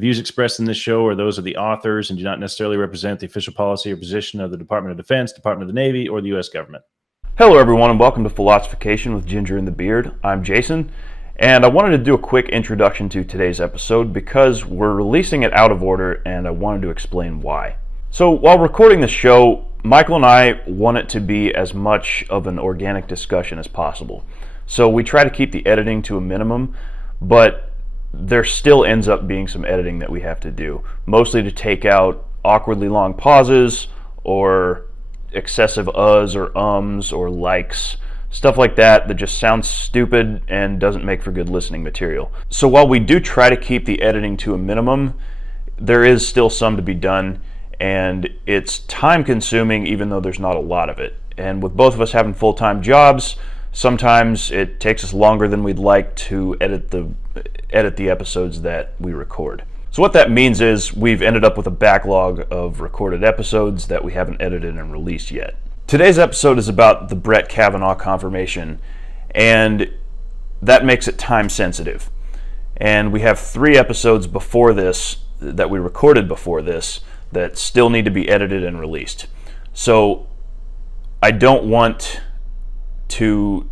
views expressed in this show are those of the authors and do not necessarily represent the official policy or position of the Department of Defense, Department of the Navy, or the U.S. government. Hello everyone and welcome to Philosophication with Ginger and the Beard. I'm Jason, and I wanted to do a quick introduction to today's episode because we're releasing it out of order and I wanted to explain why. So while recording this show, Michael and I want it to be as much of an organic discussion as possible. So we try to keep the editing to a minimum, but there still ends up being some editing that we have to do, mostly to take out awkwardly long pauses or excessive uhs or ums or likes, stuff like that just sounds stupid and doesn't make for good listening material. So while we do try to keep the editing to a minimum, there is still some to be done, and it's time consuming even though there's not a lot of it. And with both of us having full-time jobs, sometimes it takes us longer than we'd like to edit the episodes that we record. So what that means is we've ended up with a backlog of recorded episodes that we haven't edited and released yet. Today's episode is about the Brett Kavanaugh confirmation, and that makes it time sensitive. And we have 3 episodes before this that we recorded before this that still need to be edited and released. So I don't want to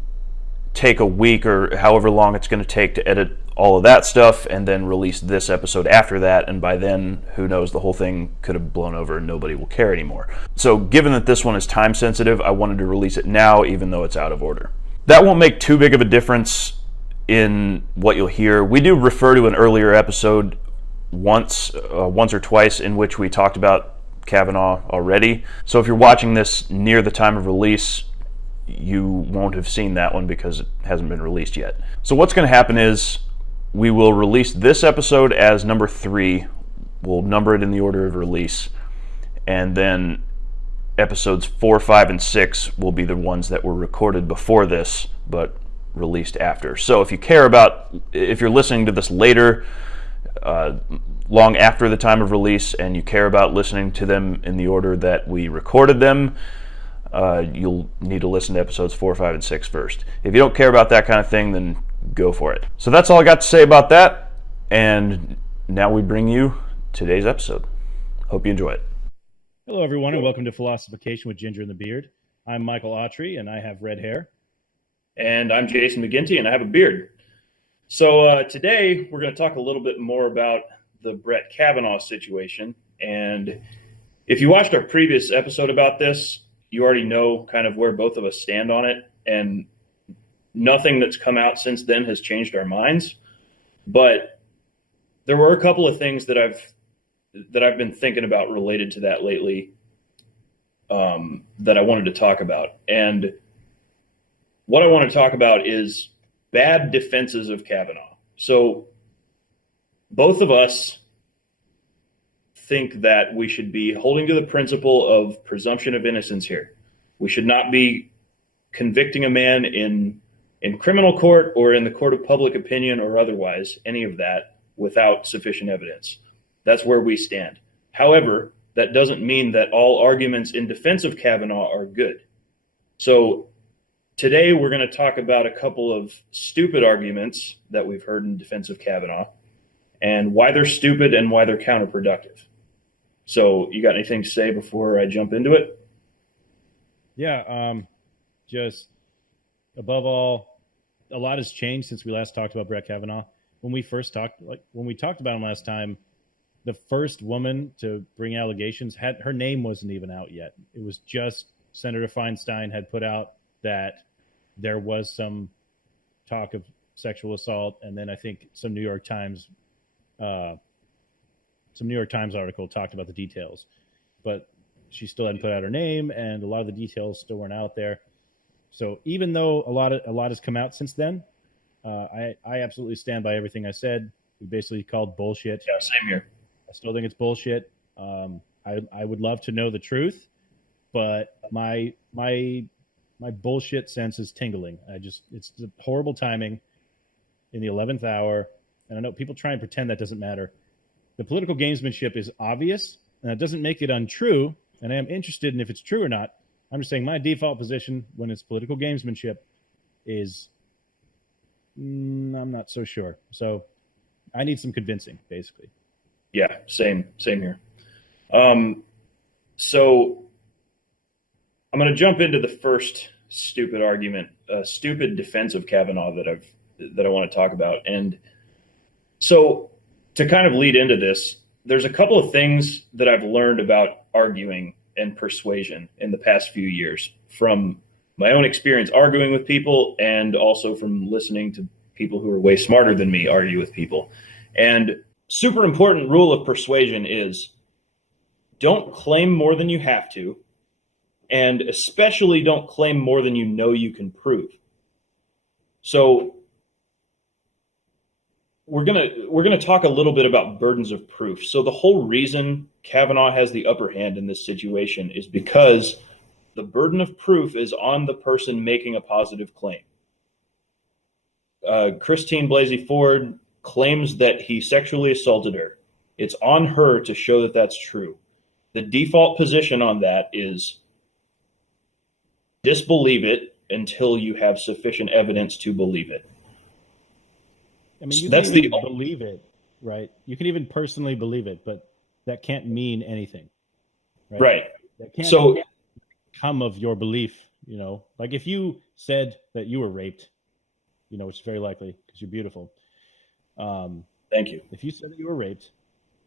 take a week or however long it's going to take to edit all of that stuff and then release this episode after that, and by then, who knows, the whole thing could have blown over and nobody will care anymore. So given that this one is time sensitive, I wanted to release it now even though it's out of order. That won't make too big of a difference in what you'll hear. We do refer to an earlier episode once or twice in which we talked about Kavanaugh already. So if you're watching this near the time of release, you won't have seen that one because it hasn't been released yet. So what's going to happen is we will release this episode as number 3. We'll number it in the order of release. And then episodes 4, 5, and 6 will be the ones that were recorded before this, but released after. So if you're listening to this later, long after the time of release, and you care about listening to them in the order that we recorded them, you'll need to listen to episodes 4, 5, and 6 first. If you don't care about that kind of thing, then go for it. So that's all I got to say about that, and now we bring you today's episode. Hope you enjoy it. Hello, everyone, and welcome to Philosophication with Ginger and the Beard. I'm Michael Autry, and I have red hair. And I'm Jason McGinty, and I have a beard. So today, we're going to talk a little bit more about the Brett Kavanaugh situation. And if you watched our previous episode about this, you already know kind of where both of us stand on it, and nothing that's come out since then has changed our minds. But there were a couple of things that I've been thinking about related to that lately, that I wanted to talk about. And what I want to talk about is bad defenses of Kavanaugh. So both of us think that we should be holding to the principle of presumption of innocence here. We should not be convicting a man in criminal court or in the court of public opinion or otherwise, any of that, without sufficient evidence. That's where we stand. However, that doesn't mean that all arguments in defense of Kavanaugh are good. So today we're going to talk about a couple of stupid arguments that we've heard in defense of Kavanaugh and why they're stupid and why they're counterproductive. So you got anything to say before I jump into it? Yeah, just above all, a lot has changed since we last talked about Brett Kavanaugh. When we talked about him last time, the first woman to bring allegations her name wasn't even out yet. It was just Senator Feinstein had put out that there was some talk of sexual assault, and then I think some New York Times article talked about the details, but she still hadn't put out her name, and a lot of the details still weren't out there. So even though a lot has come out since then, I absolutely stand by everything I said. We basically called bullshit. Yeah, same here. I still think it's bullshit. I would love to know the truth, but my bullshit sense is tingling. It's horrible timing in the 11th hour, and I know people try and pretend that doesn't matter. The political gamesmanship is obvious, and it doesn't make it untrue, and I am interested in if it's true or not. I'm just saying my default position when it's political gamesmanship is I'm not so sure. So I need some convincing, basically. Yeah, same here. Um, so I'm going to jump into the first stupid argument, stupid defense of Kavanaugh that I want to talk about. And so to kind of lead into this, there's a couple of things that I've learned about arguing and persuasion in the past few years from my own experience arguing with people and also from listening to people who are way smarter than me argue with people. And super important rule of persuasion is don't claim more than you have to, and especially don't claim more than you know you can prove. So we're gonna talk a little bit about burdens of proof. So the whole reason Kavanaugh has the upper hand in this situation is because the burden of proof is on the person making a positive claim. Christine Blasey Ford claims that he sexually assaulted her. It's on her to show that that's true. The default position on that is disbelieve it until you have sufficient evidence to believe it. I mean, you can even believe it, right? You can even personally believe it, but that can't mean anything, right? Right. That can't come of your belief, you know? Like if you said that you were raped, you know, which is very likely because you're beautiful. Thank you. If you said that you were raped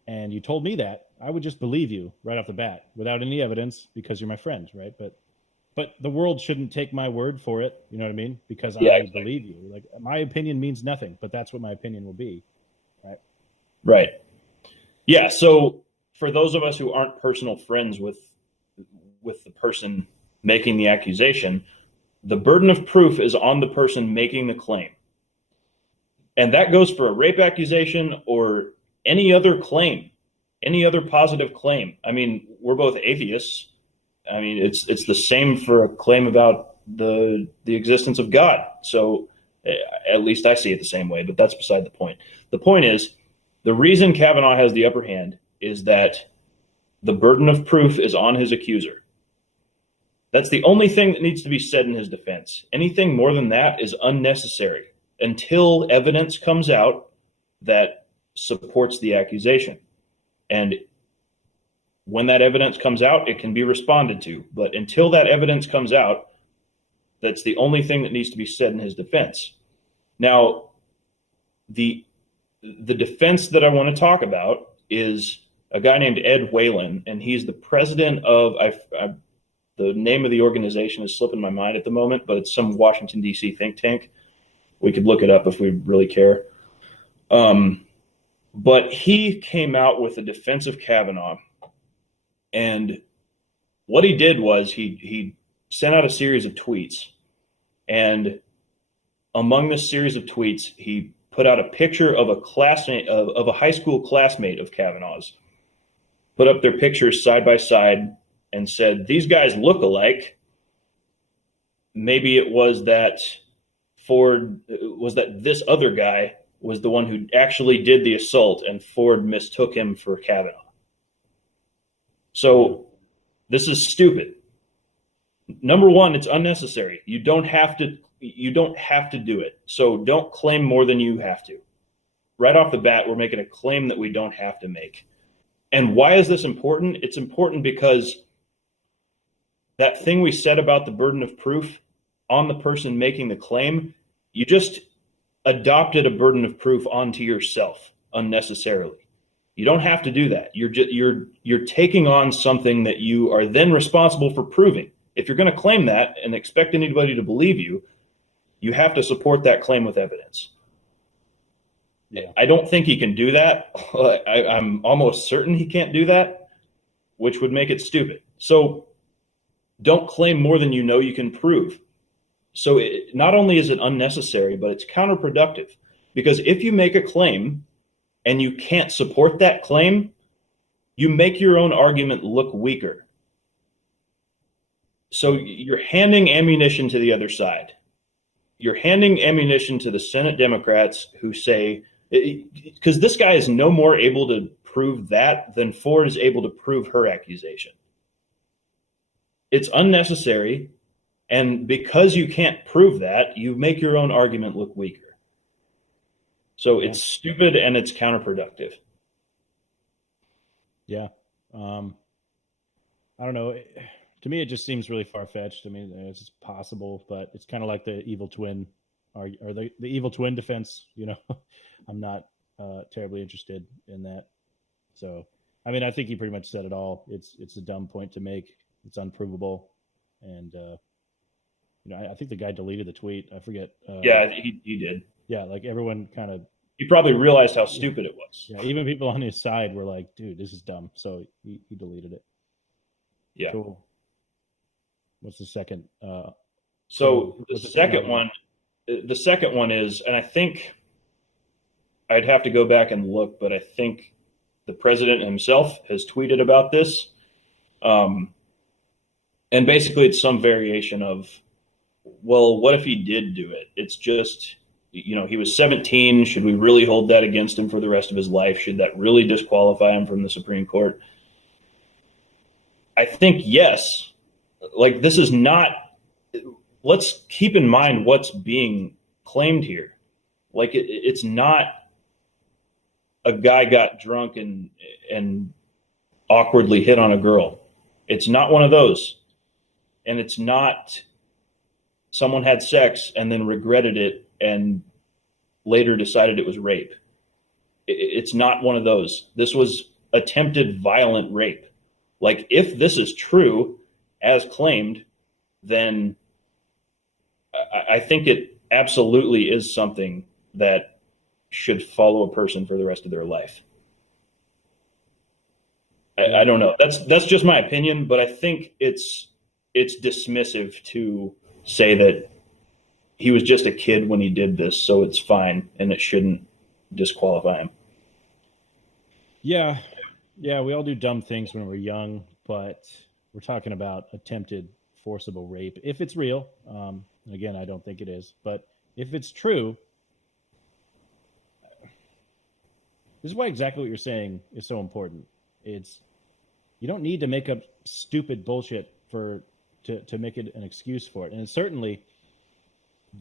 and you told me that, I would just believe you right off the bat without any evidence because you're my friend, right? But the world shouldn't take my word for it, you know what I mean? Because I believe you. Like my opinion means nothing, but that's what my opinion will be, right? Right. Yeah, so for those of us who aren't personal friends with the person making the accusation, the burden of proof is on the person making the claim. And that goes for a rape accusation or any other claim, any other positive claim. I mean, we're both atheists. I mean, it's the same for a claim about the existence of God. So at least I see it the same way, but that's beside the point. The point is, the reason Kavanaugh has the upper hand is that the burden of proof is on his accuser. That's the only thing that needs to be said in his defense. Anything more than that is unnecessary until evidence comes out that supports the accusation. And when that evidence comes out, it can be responded to. But until that evidence comes out, that's the only thing that needs to be said in his defense. Now, the defense that I want to talk about is a guy named Ed Whalen, and he's the president of, the name of the organization is slipping my mind at the moment, but it's some Washington, D.C. think tank. We could look it up if we really care. But he came out with a defense of Kavanaugh. And what he did was he sent out a series of tweets. And among this series of tweets, he put out a picture of a classmate of a high school classmate of Kavanaugh's, put up their pictures side by side and said, these guys look alike. Maybe it was that this other guy was the one who actually did the assault and Ford mistook him for Kavanaugh. So this is stupid. Number one, it's unnecessary. You don't have to do it. So don't claim more than you have to. Right off the bat, we're making a claim that we don't have to make. And why is this important? It's important because that thing we said about the burden of proof on the person making the claim, you just adopted a burden of proof onto yourself unnecessarily. You don't have to do that. You're taking on something that you are then responsible for proving. If you're going to claim that and expect anybody to believe you, you have to support that claim with evidence. Yeah. I don't think he can do that. I'm almost certain he can't do that, which would make it stupid. So don't claim more than you know you can prove. So not only is it unnecessary, but it's counterproductive. Because if you make a claim and you can't support that claim, you make your own argument look weaker. So you're handing ammunition to the other side. You're handing ammunition to the Senate Democrats who say, because this guy is no more able to prove that than Ford is able to prove her accusation. It's unnecessary. And because you can't prove that, you make your own argument look weaker. So it's stupid and it's counterproductive. Yeah. I don't know. To me, it just seems really far fetched. I mean, it's just possible, but it's kind of like the evil twin, or the evil twin defense. I'm not terribly interested in that. So, I mean, I think he pretty much said it all. It's a dumb point to make. It's unprovable, and I think the guy deleted the tweet. I forget. Yeah, he did. Yeah, like everyone kind of. He probably realized how stupid it was. Yeah, even people on his side were like, "Dude, this is dumb." So he deleted it. Yeah. Cool. What's the second? So the second one is, and I think I'd have to go back and look, but I think the president himself has tweeted about this. And basically it's some variation of, well, what if he did do it? It's just, he was 17. Should we really hold that against him for the rest of his life? Should that really disqualify him from the Supreme Court? I think yes. Like, this is not, let's keep in mind what's being claimed here. Like, it's not a guy got drunk and awkwardly hit on a girl. It's not one of those. And it's not someone had sex and then regretted it and later decided it was rape. It's not one of those. This was attempted violent rape. Like, if this is true, as claimed, then I think it absolutely is something that should follow a person for the rest of their life. I don't know. That's just my opinion, but I think it's dismissive to say that he was just a kid when he did this, so it's fine and it shouldn't disqualify him. Yeah, we all do dumb things when we're young, but we're talking about attempted forcible rape. If it's real, again, I don't think it is, but if it's true, this is why exactly what you're saying is so important. You don't need to make up stupid bullshit to make it an excuse for it. And certainly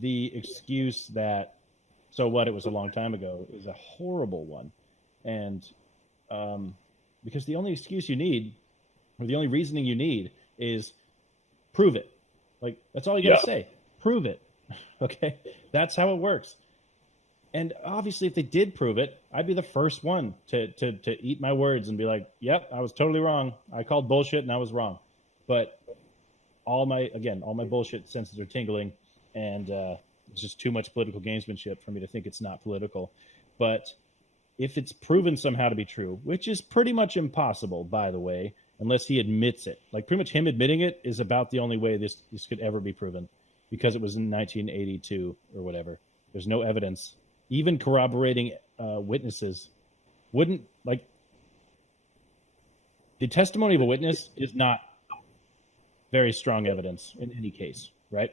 the excuse that, so what, it was a long time ago, is a horrible one. And because the only excuse you need, or the only reasoning you need, is prove it. Like, that's all you got to say. Prove it. Okay? That's how it works. And obviously, if they did prove it, I'd be the first one to eat my words and be like, yep, I was totally wrong. I called bullshit and I was wrong. But all my bullshit senses are tingling, and it's just too much political gamesmanship for me to think it's not political. But if it's proven somehow to be true, which is pretty much impossible, by the way, unless he admits it. Like, pretty much him admitting it is about the only way this could ever be proven, because it was in 1982 or whatever. There's no evidence. Even corroborating witnesses wouldn't, like, the testimony of a witness is not very strong evidence in any case, right?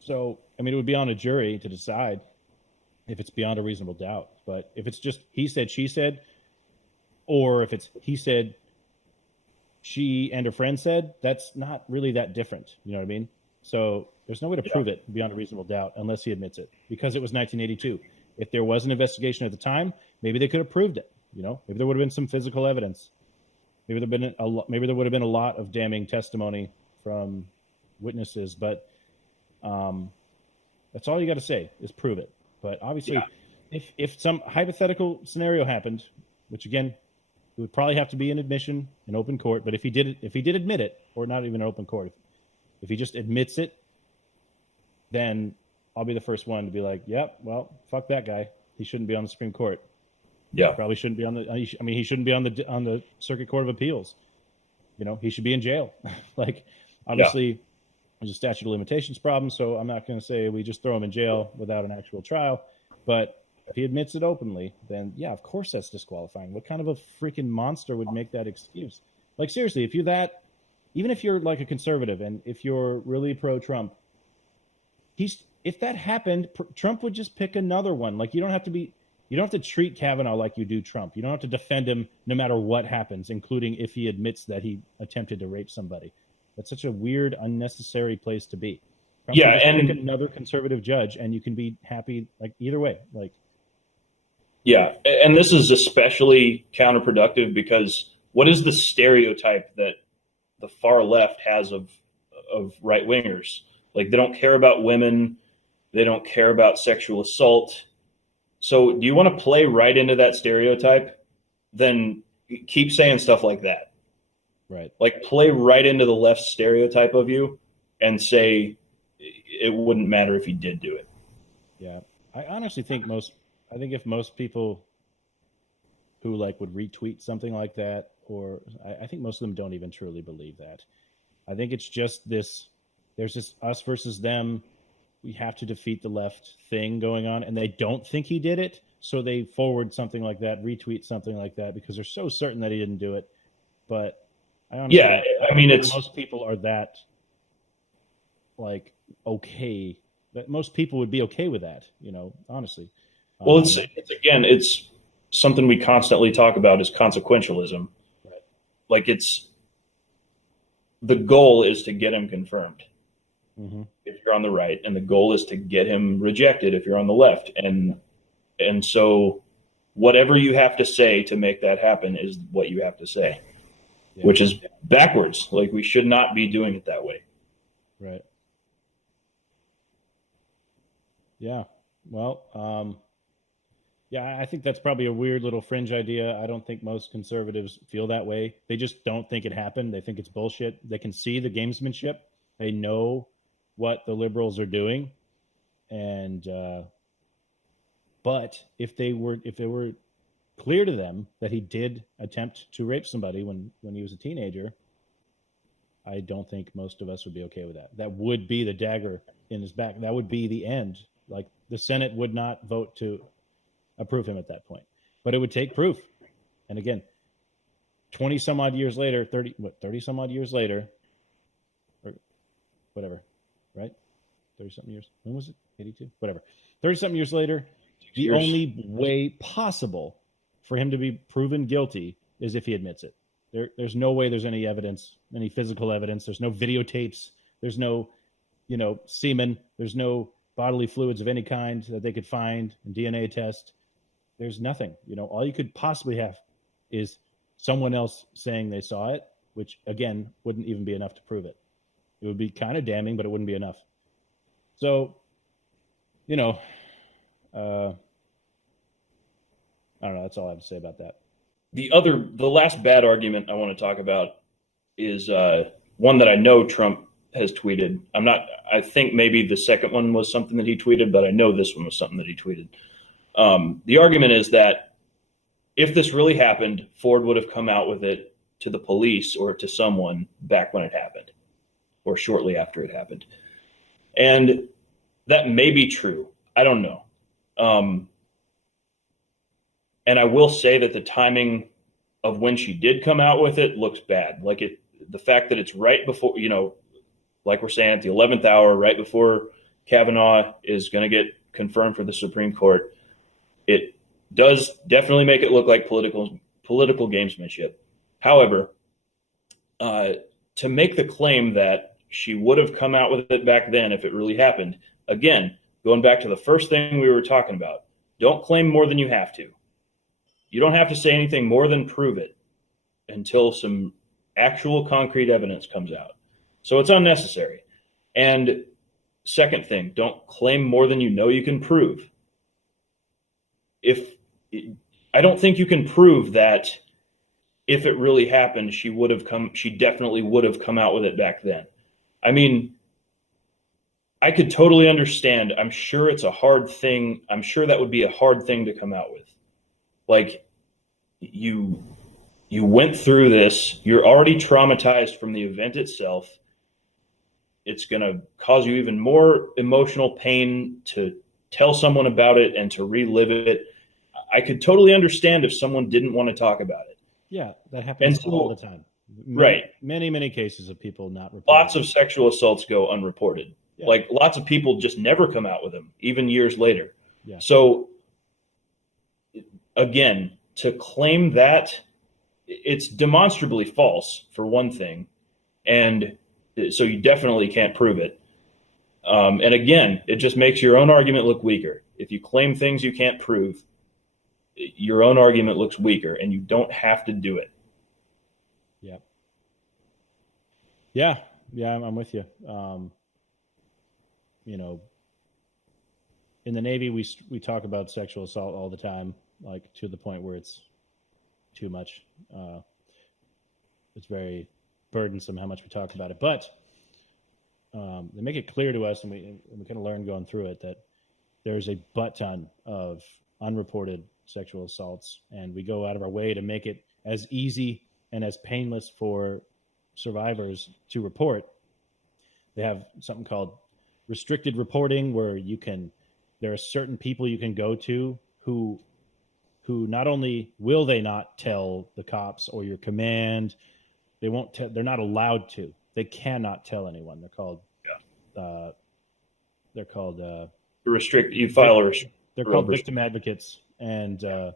So, I mean, it would be on a jury to decide if it's beyond a reasonable doubt. But if it's just he said, she said, or if it's he said, she and her friend said, that's not really that different. You know what I mean? So there's no way to prove it beyond a reasonable doubt unless he admits it, because it was 1982. If there was an investigation at the time, maybe they could have proved it. Maybe there would have been some physical evidence. Maybe there would have been a lot of damning testimony from witnesses. But that's all you got to say is prove it. But obviously, if some hypothetical scenario happened, which again, it would probably have to be an admission in open court. But if he did admit it, or not even open court, if he just admits it, then I'll be the first one to be like, yep, well, fuck that guy. He shouldn't be on the Supreme Court. Yeah. He probably shouldn't be on he shouldn't be on the Circuit Court of Appeals. He should be in jail. Like, obviously, there's a statute of limitations problem, so I'm not going to say we just throw him in jail without an actual trial. But if he admits it openly, then yeah, of course that's disqualifying. What kind of a freaking monster would make that excuse? Like, seriously, if you're that, even if you're like a conservative and if you're really pro-Trump, if that happened, Trump would just pick another one. Like, you don't have to treat Kavanaugh like you do Trump. You don't have to defend him no matter what happens, including if he admits that he attempted to rape somebody. That's such a weird, unnecessary place to be. Trump and pick another conservative judge, and you can be happy like either way. Like, yeah, and this is especially counterproductive because what is the stereotype that the far left has of right wingers? Like, they don't care about women, they don't care about sexual assault. So do you want to play right into that stereotype? Then keep saying stuff like that. Right. Like, play right into the left stereotype of you and say it wouldn't matter if you did do it. Yeah. I honestly think if most people who like would retweet something like that, or I think most of them don't even truly believe that. I think it's just there's this us versus them. We have to defeat the left thing going on, and they don't think he did it. So they forward something like that, retweet something like that, because they're so certain that he didn't do it. But I think most people are that like okay, that most people would be okay with that, honestly. Well, it's something we constantly talk about is consequentialism. Right. Like, the goal is to get him confirmed. Mm-hmm. If you're on the right, and the goal is to get him rejected if you're on the left. And so whatever you have to say to make that happen is what you have to say, which is backwards. Like, we should not be doing it that way. Right. Yeah. Well, I think that's probably a weird little fringe idea. I don't think most conservatives feel that way. They just don't think it happened. They think it's bullshit. They can see the gamesmanship. They know what the liberals are doing. And, but if it were clear to them that he did attempt to rape somebody when he was a teenager, I don't think most of us would be okay with that. That would be the dagger in his back. That would be the end. Like, the Senate would not vote to approve him at that point, but it would take proof. And again, 20 some odd years later, 30 some odd years later, or whatever, right? 30 something years. When was it? 82? Whatever. 30 something years later, the only way possible for him to be proven guilty is if he admits it. There's no way there's any evidence, any physical evidence. There's no videotapes. There's no, semen. There's no bodily fluids of any kind that they could find and DNA test. There's nothing. All you could possibly have is someone else saying they saw it, which again wouldn't even be enough to prove it. It would be kind of damning, but it wouldn't be enough. So, I don't know. That's all I have to say about that. The last bad argument I want to talk about is one that I know Trump has tweeted. I think maybe the second one was something that he tweeted, but I know this one was something that he tweeted. The argument is that if this really happened, Ford would have come out with it to the police or to someone back when it happened or shortly after it happened. And that may be true. I don't know. And I will say that the timing of when she did come out with it looks bad. Like, the fact that it's right before, like we're saying, at the 11th hour, right before Kavanaugh is going to get confirmed for the Supreme Court, it does definitely make it look like political gamesmanship. However, to make the claim that she would have come out with it back then if it really happened, again, going back to the first thing we were talking about, don't claim more than you have to. You don't have to say anything more than prove it until some actual concrete evidence comes out. So it's unnecessary. And second thing, don't claim more than you know you can prove. I don't think you can prove that if it really happened, she definitely would have come out with it back then. I mean, I could totally understand. I'm sure it's a hard thing. I'm sure that would be a hard thing to come out with. Like, you went through this. You're already traumatized from the event itself. It's going to cause you even more emotional pain to tell someone about it and to relive it. I could totally understand if someone didn't want to talk about it. Yeah, that happens all the time. Right. Many, many cases of people not reporting. Lots of sexual assaults go unreported. Yeah. Like, lots of people just never come out with them, even years later. Yeah. So, again, to claim that, it's demonstrably false, for one thing. And so you definitely can't prove it. And again, it just makes your own argument look weaker. If you claim things you can't prove, your own argument looks weaker, and you don't have to do it. Yeah, I'm with you. In the Navy, we talk about sexual assault all the time, like to the point where it's too much. It's very burdensome how much we talk about it, but they make it clear to us, and we kind of learn going through it that there's a butt ton of unreported sexual assaults, and we go out of our way to make it as easy and as painless for survivors to report. They have something called restricted reporting, where there are certain people you can go to who not only will they not tell the cops or your command, they're not allowed to. They cannot tell anyone. They're called You file a they're called victim advocates, and so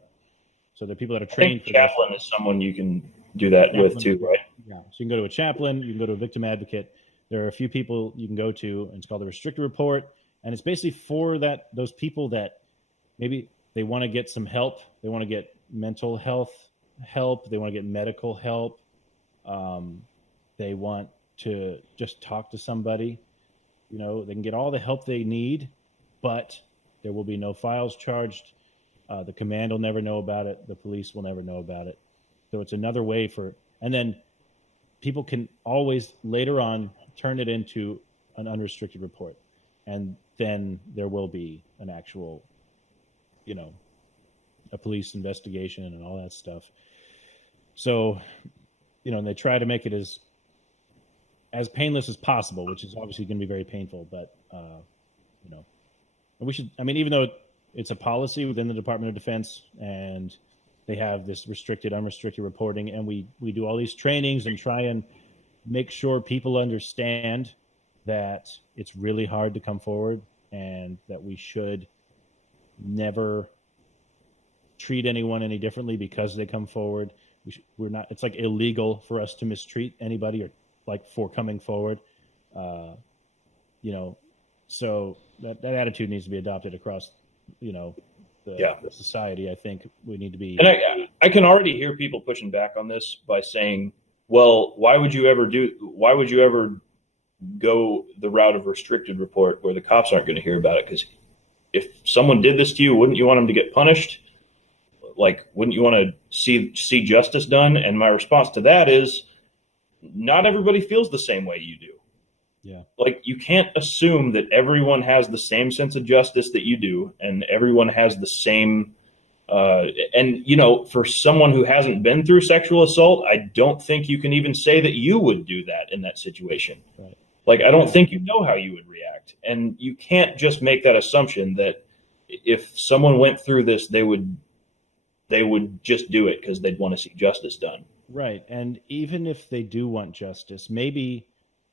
they're people that are I trained think for chaplain this. is someone you can do that with too, right? Yeah. So you can go to a chaplain, you can go to a victim advocate. There are a few people you can go to, and it's called a restricted report, and it's basically for those people that maybe they want to get some help, they want to get mental health help, they want to get medical help, they want to just talk to somebody. They can get all the help they need, but there will be no files charged. The command will never know about it. The police will never know about it. So it's another way and then people can always later on turn it into an unrestricted report. And then there will be an actual, a police investigation and all that stuff. So, and they try to make it as painless as possible, which is obviously going to be very painful. But, we should, even though it's a policy within the Department of Defense and they have this restricted, unrestricted reporting, and we do all these trainings and try and make sure people understand that it's really hard to come forward and that we should never treat anyone any differently because they come forward. We're not, it's like illegal for us to mistreat anybody or like for coming forward. So that attitude needs to be adopted across, the society. I think we need to be. And I can already hear people pushing back on this by saying, well, why would you ever go the route of restricted report where the cops aren't going to hear about it? Because if someone did this to you, wouldn't you want them to get punished? Like, wouldn't you want to see justice done? And my response to that is, not everybody feels the same way you do. Yeah. Like, you can't assume that everyone has the same sense of justice that you do, and everyone has the same. For someone who hasn't been through sexual assault, I don't think you can even say that you would do that in that situation. Right. Like, I don't think you know how you would react. And you can't just make that assumption that if someone went through this, they would just do it because they'd want to see justice done. Right. And even if they do want justice, maybe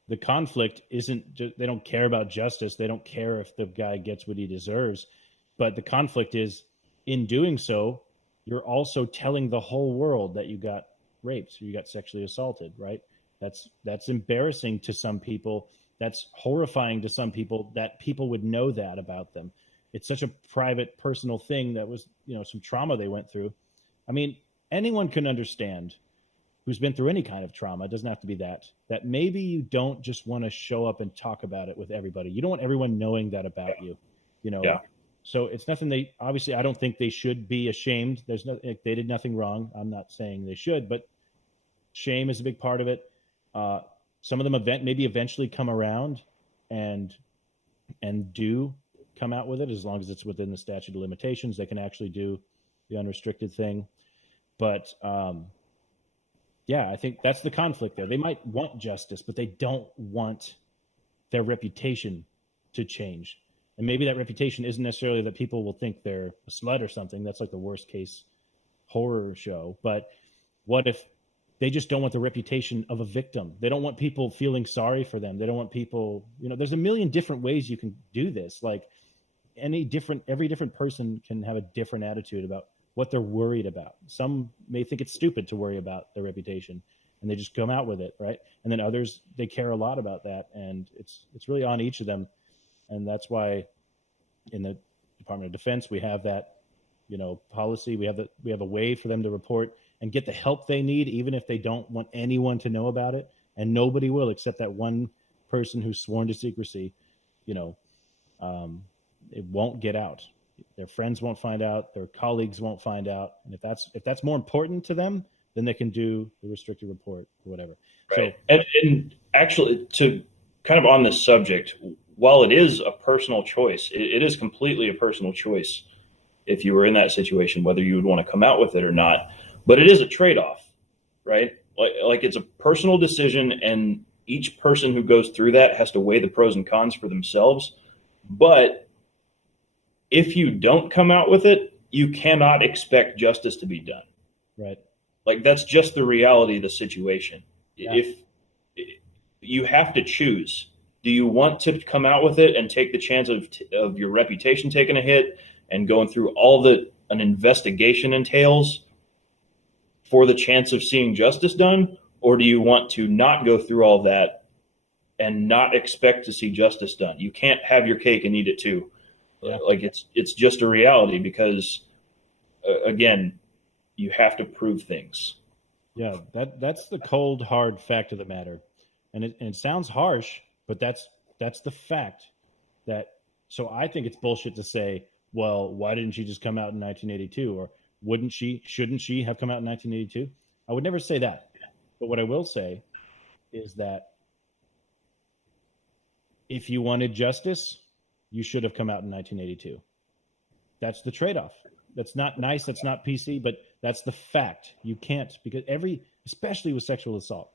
the conflict isn't they don't care about justice. They don't care if the guy gets what he deserves. But the conflict is, in doing so, you're also telling the whole world that you got raped, you got sexually assaulted, right? That's embarrassing to some people. That's horrifying to some people that people would know that about them. It's such a private, personal thing that was, some trauma they went through. Anyone can understand who's been through any kind of trauma. It doesn't have to be that maybe you don't just want to show up and talk about it with everybody. You don't want everyone knowing that about you, Yeah. So it's nothing I don't think they should be ashamed. They did nothing wrong. I'm not saying they should, but shame is a big part of it. Some of them maybe eventually come around and do come out with it, as long as it's within the statute of limitations. They can actually do the unrestricted thing. But I think that's the conflict there. They might want justice, but they don't want their reputation to change. And maybe that reputation isn't necessarily that people will think they're a slut or something. That's like the worst case horror show. But what if they just don't want the reputation of a victim? They don't want people feeling sorry for them. They don't want people, there's a million different ways you can do this. Like every different person can have a different attitude about what they're worried about. Some may think it's stupid to worry about their reputation and they just come out with it, right? And then others, they care a lot about that, and it's really on each of them. And that's why in the Department of Defense we have that, policy. We have a way for them to report and get the help they need, even if they don't want anyone to know about it. and nobody will except that one person who's sworn to secrecy. It won't get out. Their friends won't find out. Their colleagues won't find out. And if that's more important to them, then they can do the restricted report or whatever. Right. So, and actually, to kind of on this subject, while it is a personal choice, it is completely a personal choice if you were in that situation, whether you would want to come out with it or not. But it is a trade-off, right? Like it's a personal decision, and each person who goes through that has to weigh the pros and cons for themselves. But if you don't come out with it, you cannot expect justice to be done. Right. Like that's just the reality of the situation. Yeah. If you have to choose, do you want to come out with it and take the chance of your reputation taking a hit and going through all that an investigation entails for the chance of seeing justice done? Or do you want to not go through all that and not expect to see justice done? You can't have your cake and eat it too. Yeah. Like it's just a reality because, again, you have to prove things. Yeah, that's the cold, hard fact of the matter. And it sounds harsh, but that's the fact. So I think it's bullshit to say, well, why didn't she just come out in 1982? Or shouldn't she have come out in 1982? I would never say that. But what I will say is that if you wanted justice, you should have come out in 1982. That's the trade-off. That's not nice. That's not PC, but that's the fact. You can't, because especially with sexual assault,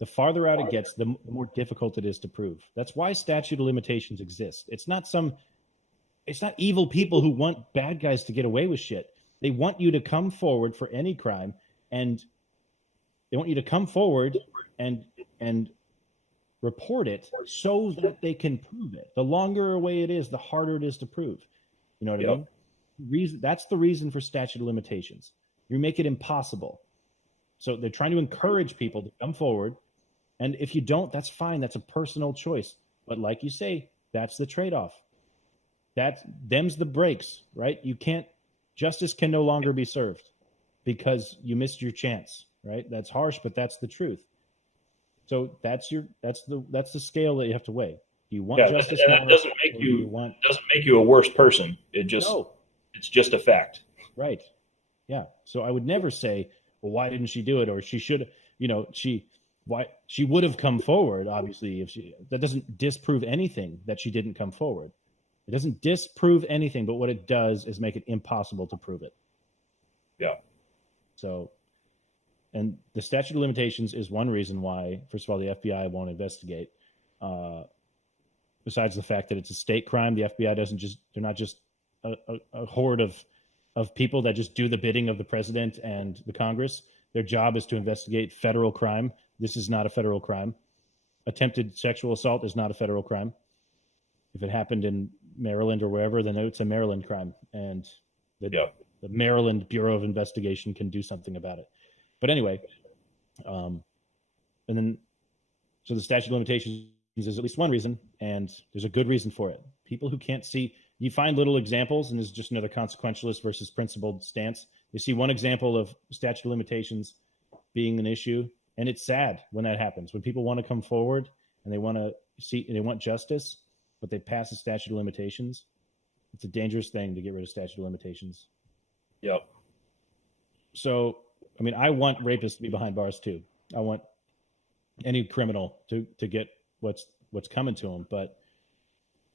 the farther out it gets, the more difficult it is to prove. That's why statute of limitations exists. It's not evil people who want bad guys to get away with shit. They want you to come forward for any crime, and they want you to come forward and report it so that they can prove it. The longer away it is, the harder it is to prove. You know what I mean? That's the reason for statute of limitations. You make it impossible. So they're trying to encourage people to come forward. And if you don't, that's fine. That's a personal choice. But like you say, that's the trade-off. Them's the breaks, right? Justice can no longer be served because you missed your chance, right? That's harsh, but that's the truth. So that's the scale that you have to weigh. Do you want justice? And that doesn't make you a worse person. It's just a fact. Right. Yeah. So I would never say, well, why didn't she do it? Or she should, she would have come forward, obviously, that doesn't disprove anything that she didn't come forward. It doesn't disprove anything, but what it does is make it impossible to prove it. Yeah. So, and the statute of limitations is one reason why, first of all, the FBI won't investigate. Besides the fact that it's a state crime, the FBI they're not just a horde of people that just do the bidding of the president and the Congress. Their job is to investigate federal crime. This is not a federal crime. Attempted sexual assault is not a federal crime. If it happened in Maryland or wherever, then it's a Maryland crime. And the Maryland Bureau of Investigation can do something about it. But anyway, and then, so the statute of limitations is at least one reason, and there's a good reason for it. People who can't see, you find little examples, and there's just another consequentialist versus principled stance. You see one example of statute of limitations being an issue, and it's sad when that happens. When people want to come forward and they want justice, but they pass a statute of limitations, it's a dangerous thing to get rid of statute of limitations. Yep. So, I mean, I want rapists to be behind bars too. I want any criminal to get what's coming to them. But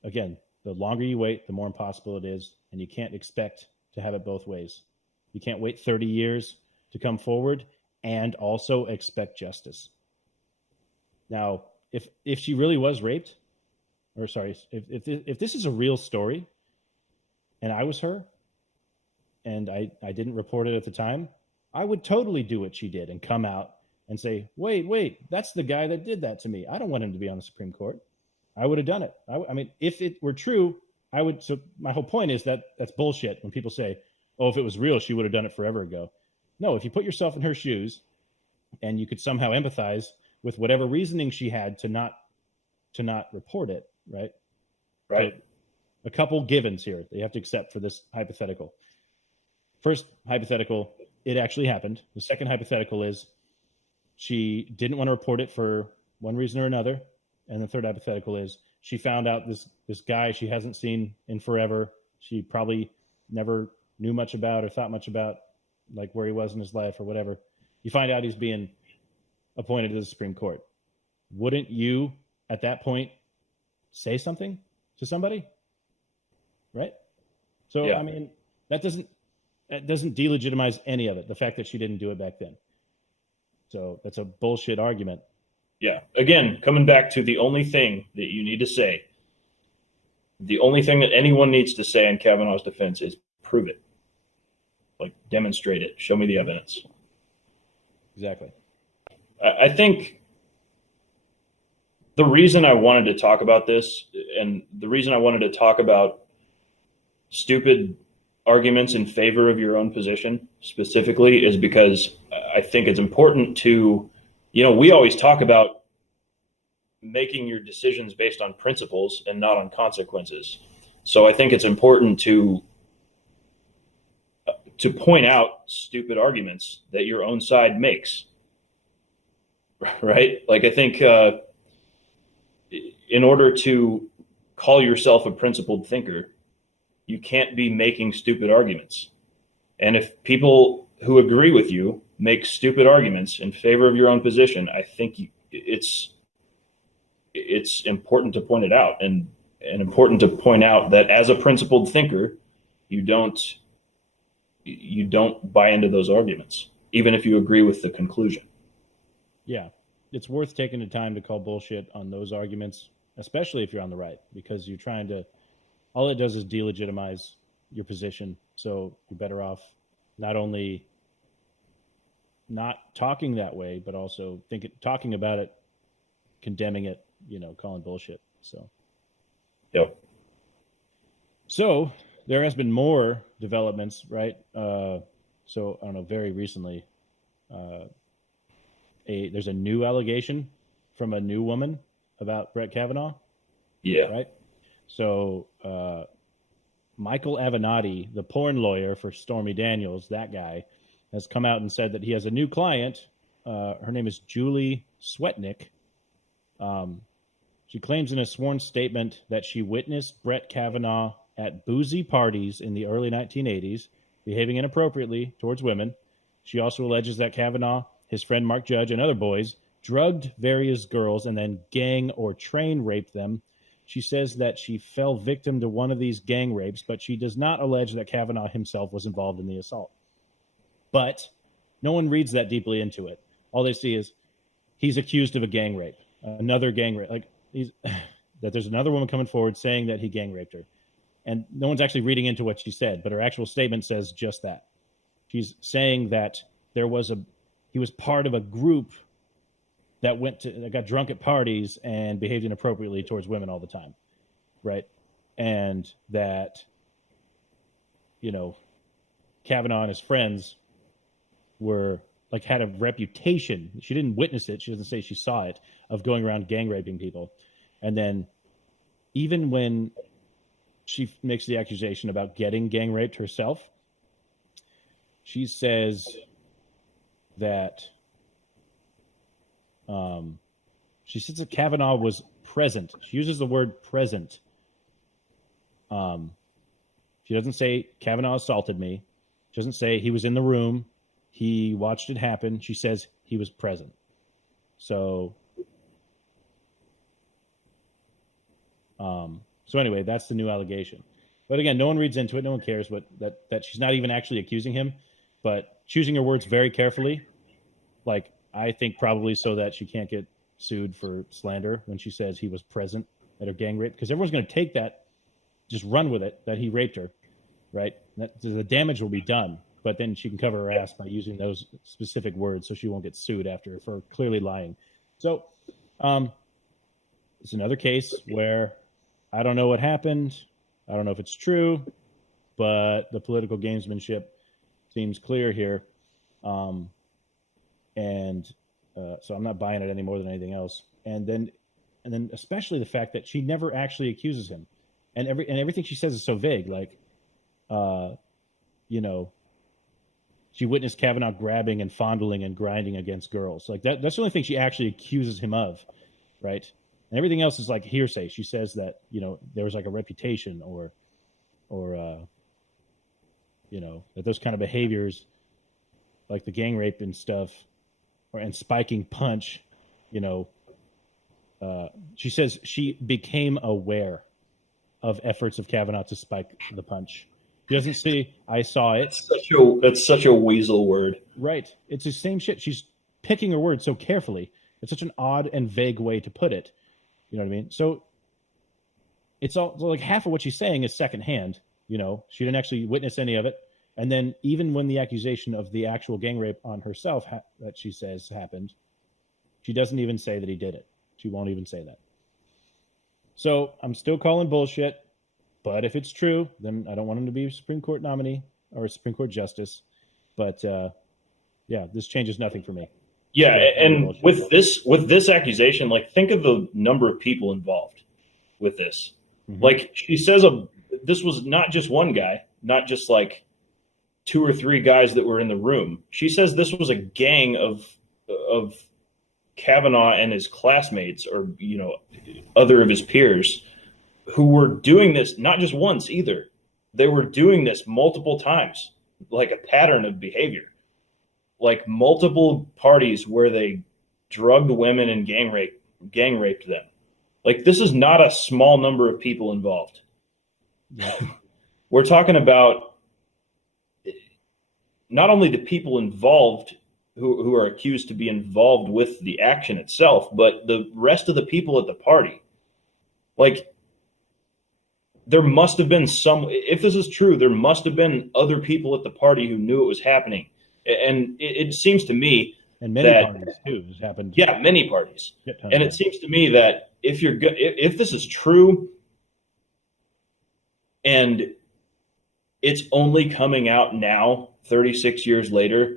again, the longer you wait, the more impossible it is. And you can't expect to have it both ways. You can't wait 30 years to come forward and also expect justice. Now, if she really was raped, or sorry, if this is a real story and I was her and I didn't report it at the time, I would totally do what she did and come out and say, wait, that's the guy that did that to me. I don't want him to be on the Supreme Court. I would have done it. I mean, if it were true, I would. So my whole point is that's bullshit when people say, oh, if it was real, she would have done it forever ago. No, if you put yourself in her shoes and you could somehow empathize with whatever reasoning she had to not report it, right? Right. So a couple givens here that you have to accept for this hypothetical. First hypothetical, it actually happened. The second hypothetical is she didn't want to report it for one reason or another. And the third hypothetical is she found out this guy she hasn't seen in forever. She probably never knew much about or thought much about, like where he was in his life or whatever. You find out he's being appointed to the Supreme Court. Wouldn't you, at that point, say something to somebody? Right? So, Yeah. I mean, that doesn't delegitimize any of it, the fact that she didn't do it back then. So that's a bullshit argument. Yeah. Again, coming back to the only thing that you need to say, the only thing that anyone needs to say in Kavanaugh's defense is prove it. Like, demonstrate it. Show me the evidence. Exactly. I think the reason I wanted to talk about this, and the reason I wanted to talk about stupid arguments in favor of your own position specifically, is because I think it's important to, we always talk about making your decisions based on principles and not on consequences. So I think it's important to point out stupid arguments that your own side makes. Right? Like, I think in order to call yourself a principled thinker, you can't be making stupid arguments. And if people who agree with you make stupid arguments in favor of your own position, I think it's important to point it out, and important to point out that as a principled thinker, you don't buy into those arguments, even if you agree with the conclusion. Yeah, it's worth taking the time to call bullshit on those arguments, especially if you're on the right, because you're trying to, all it does is delegitimize your position. So you're better off not only not talking that way, but also talking about it, condemning it, calling bullshit. So, yep. So there has been more developments, right? So I don't know, very recently, there's a new allegation from a new woman about Brett Kavanaugh. Yeah. Right. So Michael Avenatti, the porn lawyer for Stormy Daniels, that guy, has come out and said that he has a new client. Her name is Julie Swetnick. She claims in a sworn statement that she witnessed Brett Kavanaugh at boozy parties in the early 1980s, behaving inappropriately towards women. She also alleges that Kavanaugh, his friend Mark Judge, and other boys drugged various girls and then gang or train raped them. She says that she fell victim to one of these gang rapes, but she does not allege that Kavanaugh himself was involved in the assault. But no one reads that deeply into it. All they see is he's accused of a gang rape, another gang rape. Like that there's another woman coming forward saying that he gang raped her. And no one's actually reading into what she said, but her actual statement says just that. She's saying that he was part of a group that got drunk at parties and behaved inappropriately towards women all the time, right? And that, Kavanaugh and his friends had a reputation. She didn't witness it. She doesn't say she saw it, of going around gang raping people. And then even when she makes the accusation about getting gang raped herself, she says that Kavanaugh was present. She uses the word present. She doesn't say Kavanaugh assaulted me. She doesn't say he was in the room, he watched it happen. She says he was present. So anyway, that's the new allegation. But again, no one reads into it. No one cares that she's not even actually accusing him, but choosing her words very carefully. Like, I think probably so that she can't get sued for slander when she says he was present at her gang rape, because everyone's going to take that, just run with it, that he raped her, right? The damage will be done, but then she can cover her ass by using those specific words so she won't get sued after for clearly lying. So it's another case where I don't know what happened. I don't know if it's true, but the political gamesmanship seems clear here. So I'm not buying it any more than anything else. And then especially the fact that she never actually accuses him, and everything she says is so vague. Like, she witnessed Kavanaugh grabbing and fondling and grinding against girls. Like that's the only thing she actually accuses him of, right? And everything else is like hearsay. She says that, there was like a reputation or that those kind of behaviors, like the gang rape and stuff, and spiking punch, she says she became aware of efforts of Kavanaugh to spike the punch. She doesn't say, I saw it. That's such a weasel word. Right. It's the same shit. She's picking her words so carefully. It's such an odd and vague way to put it. You know what I mean? So it's all like half of what she's saying is secondhand. She didn't actually witness any of it. And then even when the accusation of the actual gang rape on herself that she says happened, she doesn't even say that he did it. She won't even say that. So I'm still calling bullshit. But if it's true, then I don't want him to be a Supreme Court nominee or a Supreme Court justice. But this changes nothing for me. Yeah, and with this accusation, like think of the number of people involved with this. Mm-hmm. Like she says, this was not just one guy, not just like 2 or 3 guys that were in the room. She says this was a gang of Kavanaugh and his classmates, or other of his peers, who were doing this not just once either. They were doing this multiple times, like a pattern of behavior, like multiple parties where they drugged women and gang raped them. Like this is not a small number of people involved. Yeah. We're talking about not only the people involved who are accused to be involved with the action itself, but the rest of the people at the party. Like, there must have been if this is true, there must have been other people at the party who knew it was happening. And it seems to me and many parties too has happened. Yeah, many parties. And it seems to me that if this is true and it's only coming out now, 36 years later,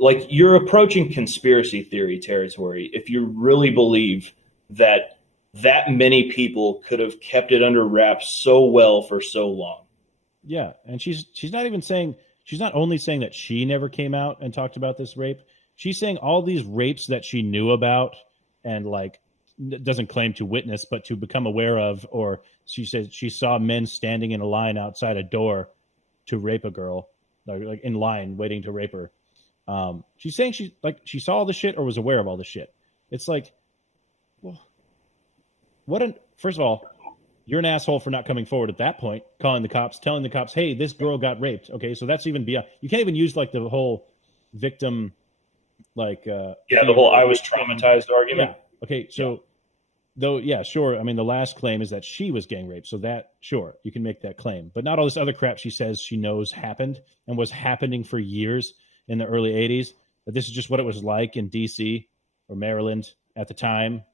like you're approaching conspiracy theory territory if you really believe that many people could have kept it under wraps so well for so long. Yeah, and she's not even saying, she's not only saying that she never came out and talked about this rape. She's saying all these rapes that she knew about and like doesn't claim to witness, but to become aware of, or she says she saw men standing in a line outside a door to rape a girl, like in line waiting to rape her. She's saying she saw all the shit or was aware of all the shit. It's like, well, first of all, you're an asshole for not coming forward at that point, calling the cops, telling the cops, hey, this girl got raped. Okay, so that's even beyond. You can't even use like the whole victim, like the whole I was traumatized argument. Yeah. Okay, so though, yeah, sure. I mean, the last claim is that she was gang raped, so that sure you can make that claim, but not all this other crap she says she knows happened and was happening for years in the early '80s. That this is just what it was like in D.C. or Maryland at the time.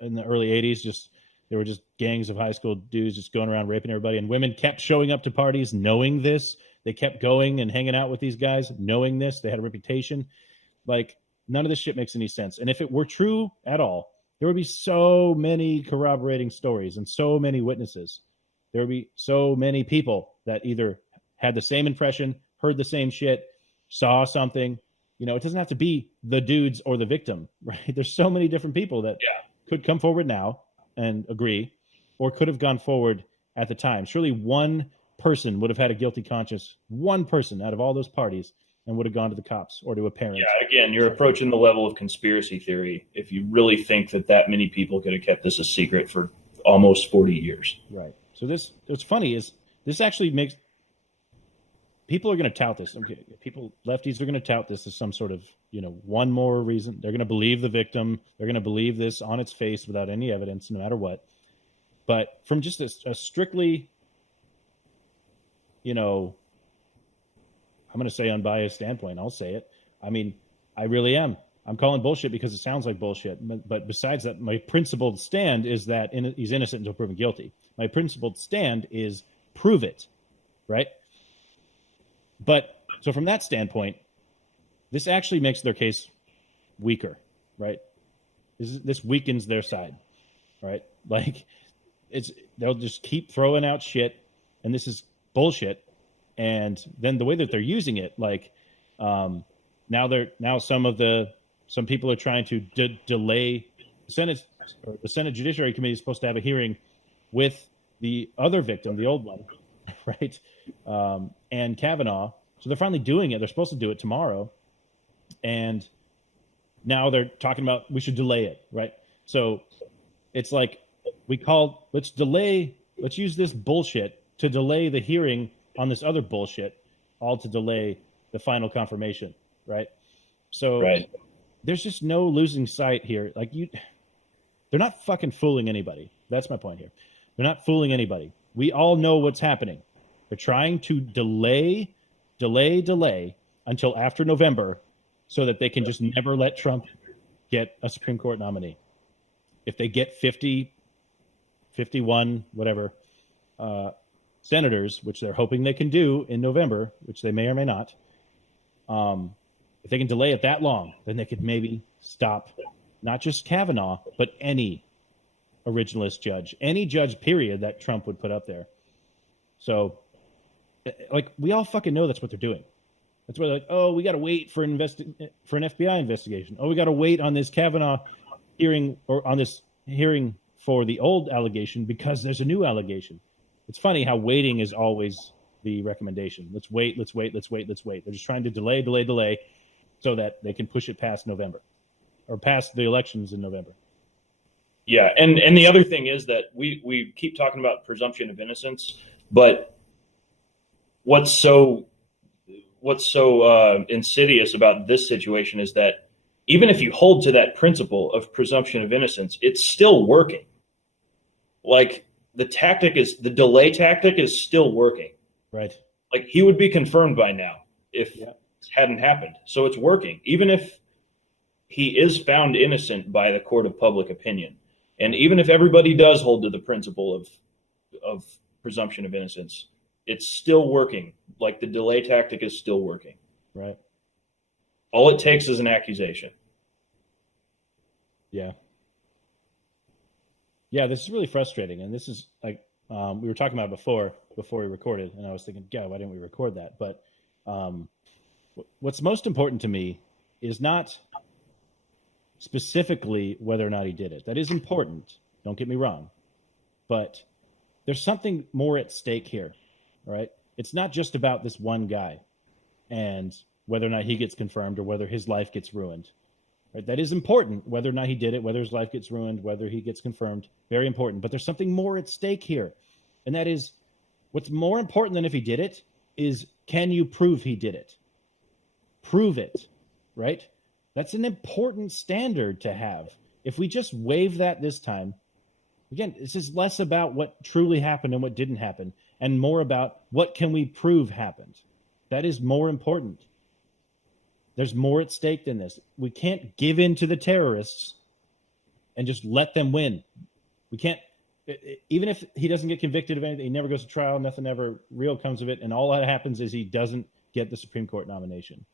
In the early '80s, there were just gangs of high school dudes just going around raping everybody, and women kept showing up to parties knowing this. They kept going and hanging out with these guys knowing this. They had a reputation. Like, none of this shit makes any sense. And if it were true at all, there would be so many corroborating stories and so many witnesses. There would be so many people that either had the same impression, heard the same shit, saw something. It doesn't have to be the dudes or the victim, right? There's so many different people that could come forward now and agree, or could have gone forward at the time. Surely one person would have had a guilty conscience, one person out of all those parties, and would have gone to the cops or to a parent. Yeah, again, you're approaching the level of conspiracy theory if you really think that many people could have kept this a secret for almost 40 years. Right. So what's funny is this actually makes people are going to tout this. Okay, lefties are going to tout this as some sort of, one more reason. They're going to believe the victim. They're going to believe this on its face without any evidence, no matter what. But from just a strictly, I'm going to say unbiased standpoint, I'll say it. I mean, I really am. I'm calling bullshit because it sounds like bullshit. But besides that, my principled stand is that he's innocent until proven guilty. My principled stand is prove it, right? But so from that standpoint, this actually makes their case weaker, right? This weakens their side, right? Like they'll just keep throwing out shit, and this is bullshit, And then the way that they're using it, like now some people are trying to delay the Senate, or the Senate Judiciary Committee is supposed to have a hearing with the other victim, the old one, right? And Kavanaugh. So they're finally doing it. They're supposed to do it tomorrow. And now they're talking about we should delay it, right? So it's like let's use this bullshit to delay the hearing on this other bullshit, all to delay the final confirmation, right? So there's just no losing sight here. Like they're not fucking fooling anybody. That's my point here. They're not fooling anybody. We all know what's happening. They're trying to delay until after November so that they can just never let Trump get a Supreme Court nominee. If they get 50, 51, whatever, senators, which they're hoping they can do in November, which they may or may not, if they can delay it that long, then they could maybe stop not just Kavanaugh, but any originalist judge, any judge, period, that Trump would put up there. So, like, we all fucking know that's what they're doing. That's why they're like, oh, we got to wait for an FBI investigation. Oh, we got to wait on this Kavanaugh hearing, or on this hearing for the old allegation because there's a new allegation. It's funny how waiting is always the recommendation. Let's wait. They're just trying to delay so that they can push it past November or past the elections in November. Yeah, and the other thing is that we keep talking about presumption of innocence, but what's so insidious about this situation is that even if you hold to that principle of presumption of innocence, it's still working. Like the delay tactic is still working. Right. Like he would be confirmed by now if it hadn't happened. So it's working. Even if he is found innocent by the court of public opinion, and even if everybody does hold to the principle of presumption of innocence, it's still working. Like the delay tactic is still working. Right. All it takes is an accusation. Yeah. Yeah, this is really frustrating. And this is like, we were talking about before we recorded, and I was thinking, God, why didn't we record that? But what's most important to me is not specifically whether or not he did it. That is important. Don't get me wrong. But there's something more at stake here, right? It's not just about this one guy and whether or not he gets confirmed or whether his life gets ruined. Right? That is important, whether or not he did it, whether his life gets ruined, whether he gets confirmed. Very important. But there's something more at stake here. And that is, what's more important than if he did it is, can you prove he did it? Prove it, right? That's an important standard to have. If we just waive that this time, again, this is less about what truly happened and what didn't happen, and more about what can we prove happened. That is more important. There's more at stake than this. We can't give in to the terrorists and just let them win. We can't, even if he doesn't get convicted of anything, he never goes to trial, nothing ever real comes of it, and all that happens is he doesn't get the Supreme Court nomination.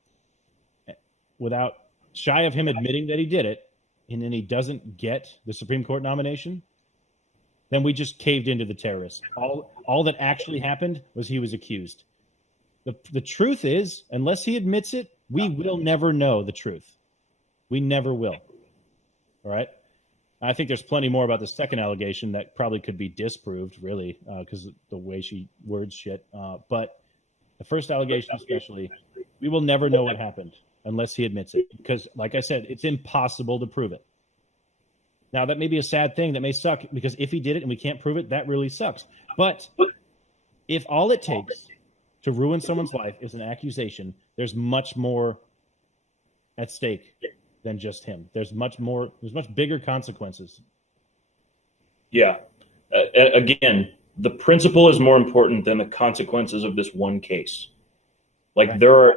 Without shy of him admitting that he did it, and then he doesn't get the Supreme Court nomination, then we just caved into the terrorists. All that actually happened was he was accused. The truth is, unless he admits it, we will never know the truth. We never will. All right? I think there's plenty more about the second allegation that probably could be disproved, really, because of the way she words shit. But the first allegation especially, we will never know what happened unless he admits it. Because, like I said, it's impossible to prove it. Now, that may be a sad thing. That may suck, because if he did it and we can't prove it, that really sucks. But if all it takes to ruin someone's life is an accusation, there's much more at stake than just him. There's much bigger consequences. Yeah. Again, the principle is more important than the consequences of this one case. Like right.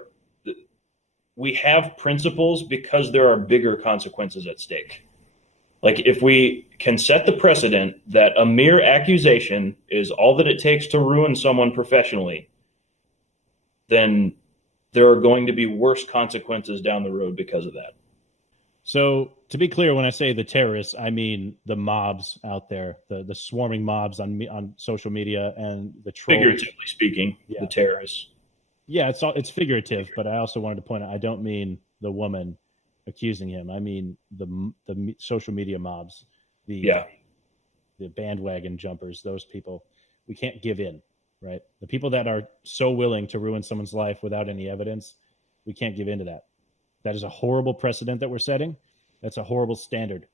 We have principles because there are bigger consequences at stake. Like if we can set the precedent that a mere accusation is all that it takes to ruin someone professionally, then there are going to be worse consequences down the road because of that. So to be clear, when I say the terrorists, I mean the mobs out there, the swarming mobs on social media and the trolls. Figuratively speaking, the terrorists. Yeah, it's figurative, but I also wanted to point out I don't mean the woman accusing him. I mean the social media mobs, the bandwagon jumpers, those people. We can't give in, right? The people that are so willing to ruin someone's life without any evidence, we can't give in to that. That is a horrible precedent that we're setting. That's a horrible standard,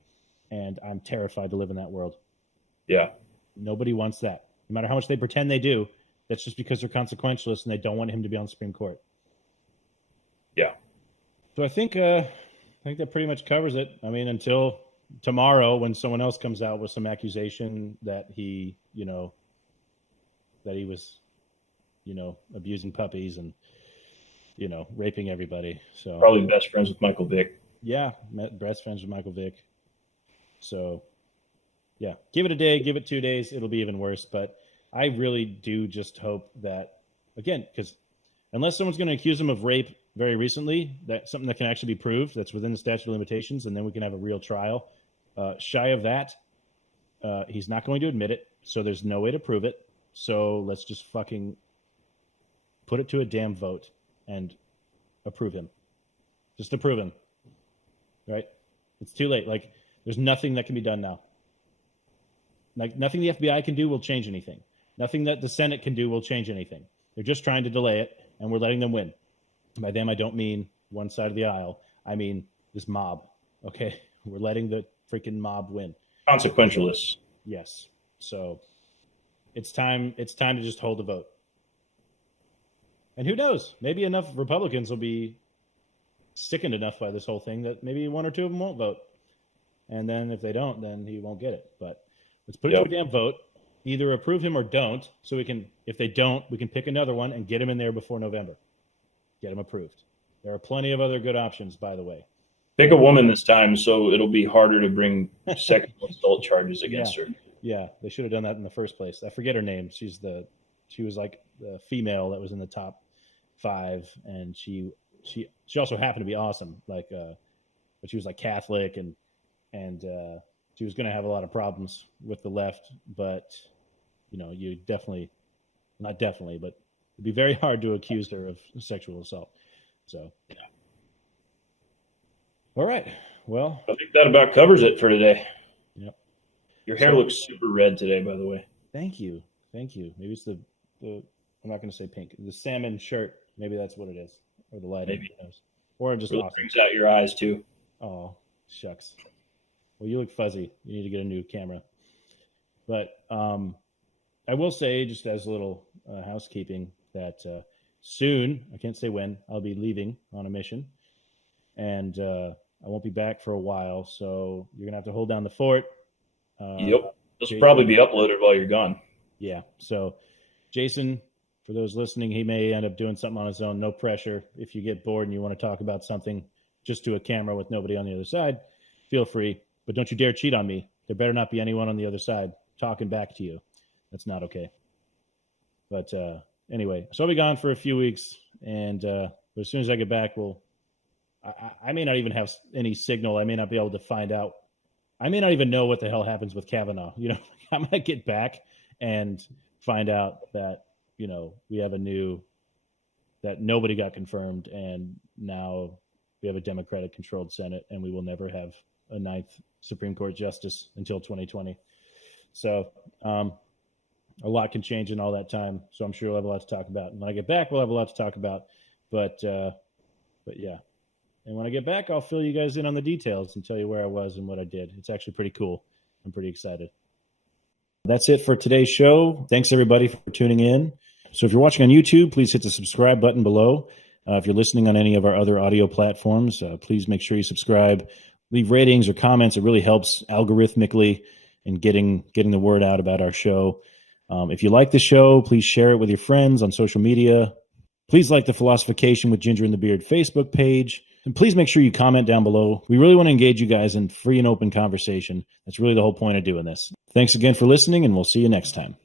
and I'm terrified to live in that world. Yeah. Nobody wants that. No matter how much they pretend they do, that's just because they're consequentialists and they don't want him to be on the Supreme Court. Yeah. So I think that pretty much covers it. I mean, until tomorrow when someone else comes out with some accusation that he was, abusing puppies and, raping everybody. So probably best friends with Michael Vick. Yeah, Brett's friends with Michael Vick. So, yeah, give it a day, give it 2 days. It'll be even worse. But I really do just hope that, again, because unless someone's going to accuse him of rape very recently, that's something that can actually be proved, that's within the statute of limitations, and then we can have a real trial. Shy of that, he's not going to admit it, so there's no way to prove it. So let's just fucking put it to a damn vote and approve him. Just approve him. Right? It's too late. Like, there's nothing that can be done now. Like, nothing the FBI can do will change anything. Nothing that the Senate can do will change anything. They're just trying to delay it, and we're letting them win. By them, I don't mean one side of the aisle. I mean this mob. Okay? We're letting the freaking mob win. Consequentialists. Yes. So it's time to just hold the vote. And who knows? Maybe enough Republicans will be sickened enough by this whole thing that maybe one or two of them won't vote. And then if they don't, then he won't get it. But let's put it to a damn vote. Either approve him or don't. So if they don't, we can pick another one and get him in there before November. Get him approved. There are plenty of other good options, by the way. Pick a woman this time so it'll be harder to bring sexual assault charges against her. Yeah, they should have done that in the first place. I forget her name. She was like the female that was in the top 5, and she also happened to be awesome. Like, but she was like Catholic, and she was going to have a lot of problems with the left. But you definitely, not definitely, but it'd be very hard to accuse her of sexual assault. So, yeah. All right. Well, I think that about covers it for today. Yep. Your hair looks super red today, by the way. Thank you. Maybe it's the I'm not going to say pink. The salmon shirt. Maybe that's what it is, or the lighting. Maybe. Or just really awesome. Brings out your eyes too. Oh, shucks. Well, you look fuzzy. You need to get a new camera. But I will say, just as a little housekeeping, that soon, I can't say when, I'll be leaving on a mission, and I won't be back for a while. So you're gonna have to hold down the fort. Yep, this will probably be uploaded while you're gone. Yeah. So Jason, for those listening, he may end up doing something on his own. No pressure. If you get bored and you want to talk about something just to a camera with nobody on the other side, feel free. But don't you dare cheat on me. There better not be anyone on the other side talking back to you. That's not okay. But anyway, so I'll be gone for a few weeks. And but as soon as I get back, I may not even have any signal. I may not be able to find out. I may not even know what the hell happens with Kavanaugh. I might get back and find out that, we have that nobody got confirmed, and now we have a Democratic controlled Senate, and we will never have a 9th Supreme Court justice until 2020. So a lot can change in all that time. So I'm sure we'll have a lot to talk about. And when I get back, we'll have a lot to talk about. But yeah. And when I get back, I'll fill you guys in on the details and tell you where I was and what I did. It's actually pretty cool. I'm pretty excited. That's it for today's show. Thanks, everybody, for tuning in. So if you're watching on YouTube, please hit the subscribe button below. If you're listening on any of our other audio platforms, please make sure you subscribe. Leave ratings or comments. It really helps algorithmically in getting the word out about our show. If you like the show, please share it with your friends on social media. Please like the Philosophication with Ginger and the Beard Facebook page. And please make sure you comment down below. We really want to engage you guys in free and open conversation. That's really the whole point of doing this. Thanks again for listening, and we'll see you next time.